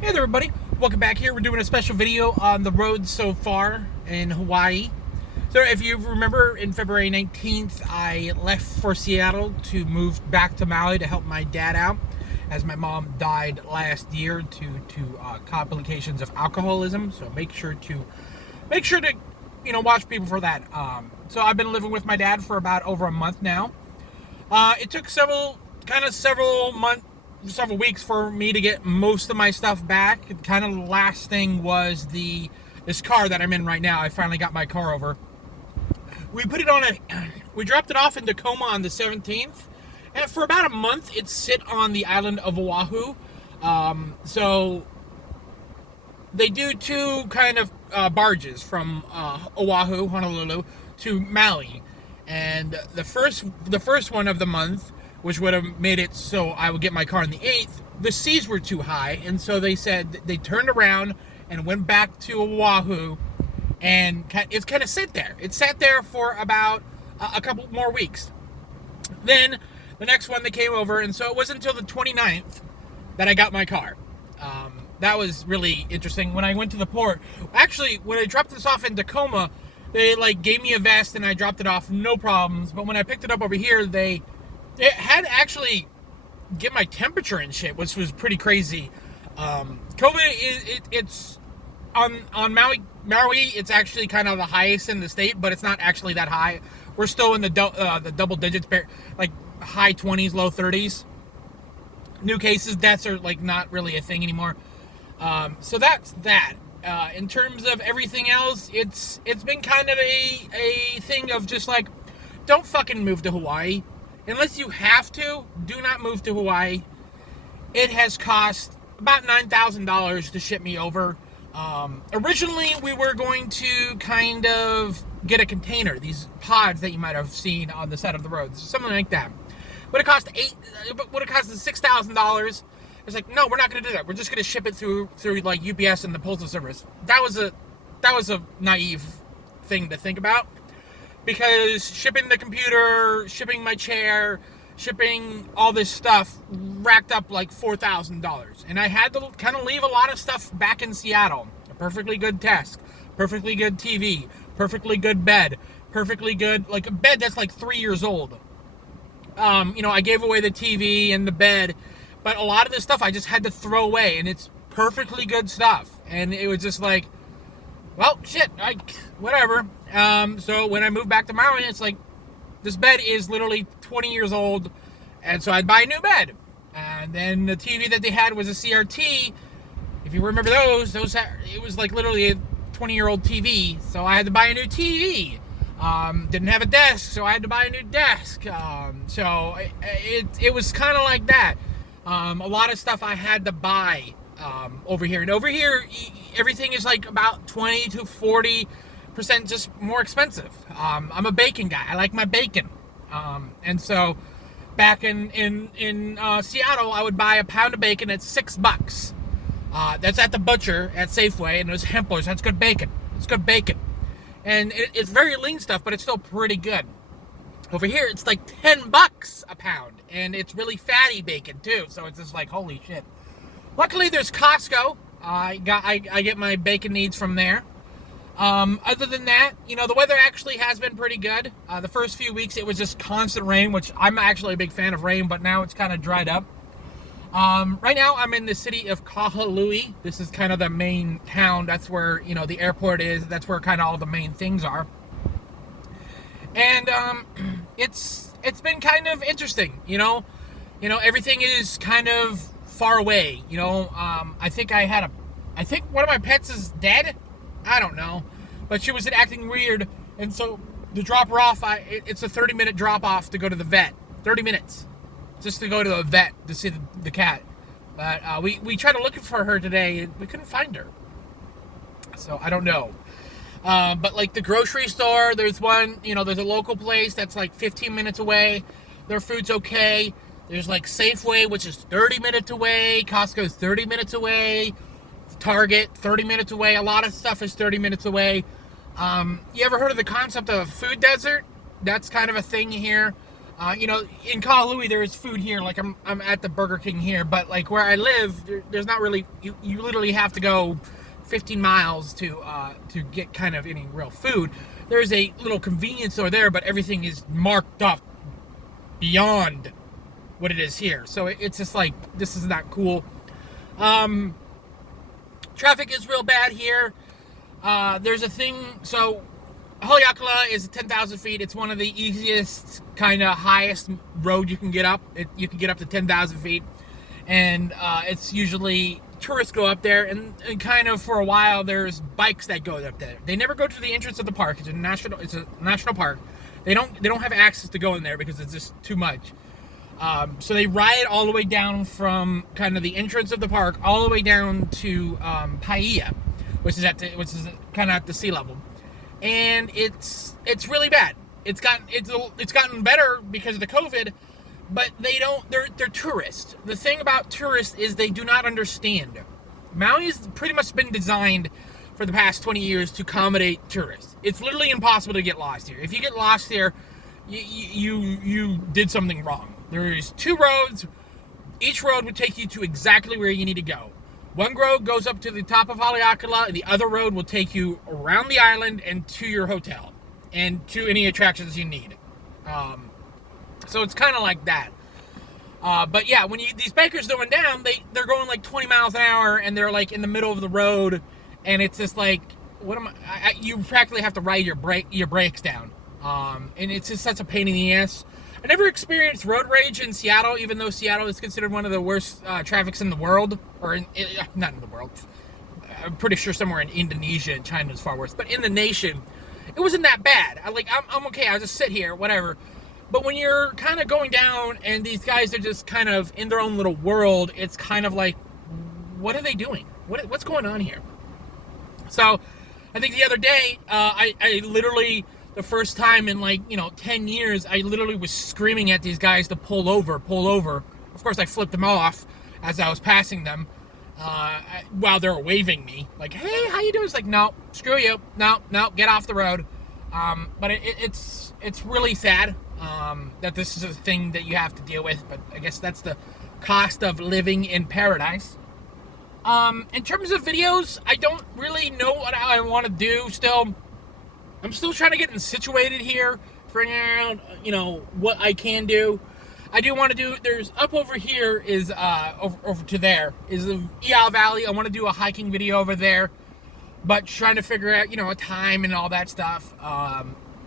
Hey there, everybody. Welcome back here. We're doing a special video on the roads so far in Hawaii. So if you remember, in February 19th, I left for Seattle to move back to Maui to help my dad out, as my mom died last year due to complications of alcoholism. So make sure to watch people for that. So I've been living with my dad for about over a month now. It took several weeks for me to get most of my stuff back. Kind of the last thing was this car that I'm in right now. I finally got my car over. We dropped it off in Tacoma on the 17th, and for about a month it sit on the island of Oahu. So they do two kind of barges from Oahu, Honolulu, to Maui, and the first one of the month, which would have made it so I would get my car on the 8th, the seas were too high, and so they said they turned around and went back to Oahu, and it's kind of sat there. It sat there for about a couple more weeks. Then the next one they came over, and so it wasn't until the 29th that I got my car. That was really interesting. When I went to the port, actually, when I dropped this off in Tacoma, they gave me a vest and I dropped it off, no problems. But when I picked it up over here, it had to actually get my temperature and shit, which was pretty crazy. COVID it's on Maui. It's actually kind of the highest in the state, but it's not actually that high. We're still in the double digits, like high 20s, low 30s. New cases, deaths are not really a thing anymore. So that's that. In terms of everything else, it's been kind of a thing of just don't fucking move to Hawaii. Unless you have to, do not move to Hawaii. It has cost about $9,000 to ship me over. Originally, we were going to kind of get a container, these pods that you might have seen on the side of the roads, something like that. Would have cost $6,000. It's no, we're not going to do that. We're just going to ship it through UPS and the postal service. That was a naive thing to think about, because shipping the computer, shipping my chair, shipping all this stuff racked up $4,000, and I had to kind of leave a lot of stuff back in Seattle. A perfectly good desk, perfectly good TV, perfectly good bed, perfectly good a bed that's 3 years old. I gave away the TV and the bed, but a lot of this stuff I just had to throw away, and it's perfectly good stuff. And it was just well, shit, whatever. So when I moved back to Maui, it's this bed is literally 20 years old, and so I'd buy a new bed. And then the TV that they had was a CRT. If you remember it was literally a 20-year-old TV, so I had to buy a new TV. Didn't have a desk, so I had to buy a new desk. So it was kind of like that. A lot of stuff I had to buy over here. And over here, everything is about 20 to 40% just more expensive. I'm a bacon guy. I like my bacon. And so back in Seattle, I would buy a pound of bacon at $6. That's at the butcher at Safeway, and it was Hempler's. That's good bacon. It's good bacon. And it's very lean stuff, but it's still pretty good. Over here, it's $10 a pound, and it's really fatty bacon too. So it's just holy shit. Luckily, there's Costco. I get my bacon needs from there. Other than that, the weather actually has been pretty good. The first few weeks, it was just constant rain, which I'm actually a big fan of rain, but now it's kind of dried up. Right now, I'm in the city of Kahului. This is kind of the main town. That's where, the airport is. That's where kind of all the main things are. And it's been kind of interesting, everything is kind of far away, I think one of my pets is dead. I don't know, but she was acting weird, and so to drop her off, it's a 30-minute drop off to go to the vet. 30 minutes just to go to the vet to see the cat. But we tried to look for her today, and we couldn't find her, so I don't know. But the grocery store, there's one, there's a local place that's 15 minutes away. Their food's okay. There's Safeway, which is 30 minutes away. Costco's 30 minutes away. Target, 30 minutes away. A lot of stuff is 30 minutes away. You ever heard of the concept of a food desert? That's kind of a thing here. In Kahului there is food here. Like I'm at the Burger King here, but like where I live, there's not really. You literally have to go 15 miles to get kind of any real food. There's a little convenience store there, but everything is marked up beyond what it is here. So it's just like, this is not cool. Traffic is real bad here. There's a thing, so Haleakala is 10,000 feet. It's one of the easiest, kind of highest road you can get up. You can get up to 10,000 feet. And it's usually, tourists go up there, and kind of for a while there's bikes that go up there. They never go to the entrance of the park. It's a national park. They don't have access to go in there because it's just too much. So they ride all the way down from kind of the entrance of the park all the way down to Paia, which is kind of at the sea level, and it's really bad. It's gotten better because of the COVID, but they're tourists. The thing about tourists is they do not understand. Maui's pretty much been designed for the past 20 years to accommodate tourists. It's literally impossible to get lost here. If you get lost here, you did something wrong. There's 2 roads. Each road would take you to exactly where you need to go. One road goes up to the top of Haleakala, and the other road will take you around the island and to your hotel and to any attractions you need. So it's kind of like that. But yeah, when these bikers going down, they're going like 20 miles an hour, and they're like in the middle of the road, and it's just like, you practically have to ride your brakes down. And it's just such a pain in the ass. I never experienced road rage in Seattle, even though Seattle is considered one of the worst traffics in the world, or not in the world. I'm pretty sure somewhere in Indonesia and China is far worse, but in the nation, it wasn't that bad. I'm okay. I'll just sit here, whatever. But when you're kind of going down and these guys are just kind of in their own little world, it's kind of like, what are they doing? What's going on here? So, I think the other day, I literally, the first time in 10 years, I literally was screaming at these guys to pull over. Of course, I flipped them off as I was passing them, while they were waving me. Like, hey, how you doing? It's like, no, screw you. No, get off the road. But it's really sad, that this is a thing that you have to deal with. But I guess that's the cost of living in paradise. In terms of videos, I don't really know what I want to do still. I'm still trying to get situated here, figuring out, what I can do. I do want to do, there's up over here is, over to there, is the Iao Valley. I want to do a hiking video over there, but trying to figure out, a time and all that stuff.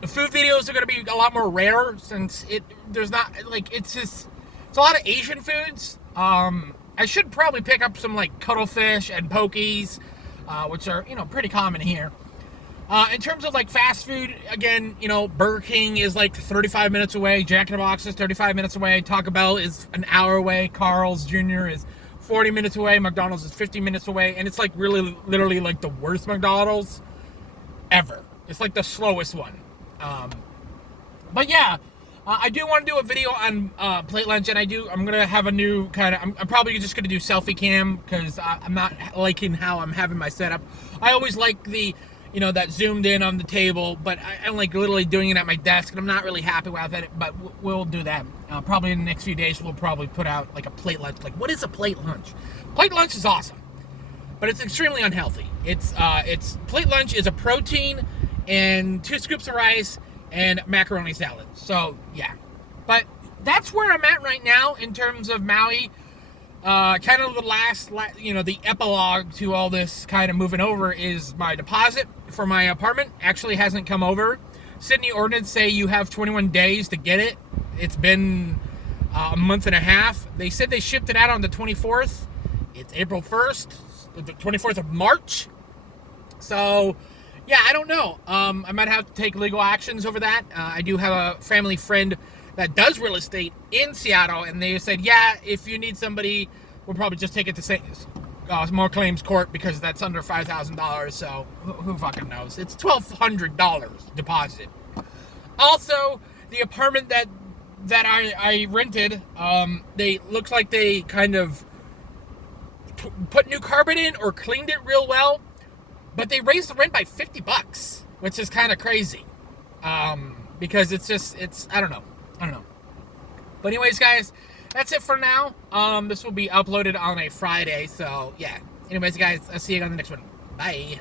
The food videos are going to be a lot more rare since it's a lot of Asian foods. I should probably pick up some cuttlefish and pokies, which are, pretty common here. In terms of fast food, again, Burger King is 35 minutes away. Jack in the Box is 35 minutes away. Taco Bell is an hour away. Carl's Jr. is 40 minutes away. McDonald's is 50 minutes away. And it's literally the worst McDonald's ever. It's the slowest one. But yeah, I do want to do a video on plate lunch, and I'm going to have a new kind of, I'm probably just going to do selfie cam, because I'm not liking how I'm having my setup. I always like the, that zoomed in on the table, but I'm literally doing it at my desk, and I'm not really happy with it, but we'll do that. Probably in the next few days, we'll probably put out a plate lunch. What is a plate lunch? Plate lunch is awesome, but it's extremely unhealthy. It's plate lunch is a protein and 2 scoops of rice and macaroni salad. So yeah, but that's where I'm at right now in terms of Maui. Kind of the the epilogue to all this kind of moving over is my deposit for my apartment actually hasn't come over. Sydney Ordnance say you have 21 days to get it. It's been a month and a half. They said they shipped it out on the 24th. It's April 1st, the 24th of March. So yeah, I don't know. I might have to take legal actions over that. I do have a family friend that does real estate in Seattle, and they said, yeah, if you need somebody, we'll probably just take it to more claims court, because that's under $5,000, so who fucking knows? It's $1,200 deposit. Also, the apartment that I rented, looks like they kind of put new carpet in or cleaned it real well, but they raised the rent by $50, which is kind of crazy, because it's I don't know. But anyways, guys, that's it for now. This will be uploaded on a Friday, so yeah. Anyways, guys, I'll see you on the next one. Bye.